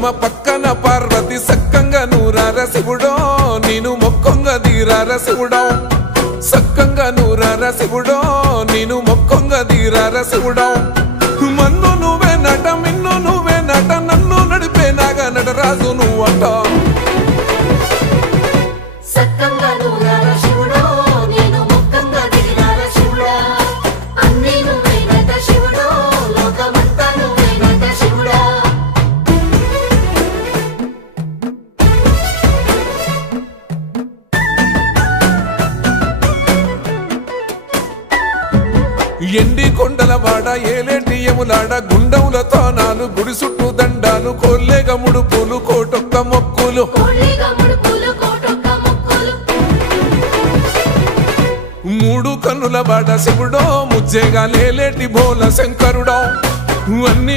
పార్వతమ్మ పక్కన పార్వతి సక్కంగా నూరార శివుడో నేను మొక్కంగా దీరార శివుడో సక్కంగా నూరార శివుడో నేను మొక్కంగా దీరార శివుడో మన్ను నువ్వే నట మిన్ను నువ్వే నట నన్ను నడిపే నాగా నటరాజు నువ్వట ఎండి కొండల వాడ ఏలేటి యములాడ గుండముల తానాలు గుడి చుట్టూ దండాలు కోల్లేగ ముడుపులు కోటొక్క మొక్కులు మూడు కన్నుల వాడ శివుడో ముజ్జేగా లేలేటి భోల శంకరుడో అన్ని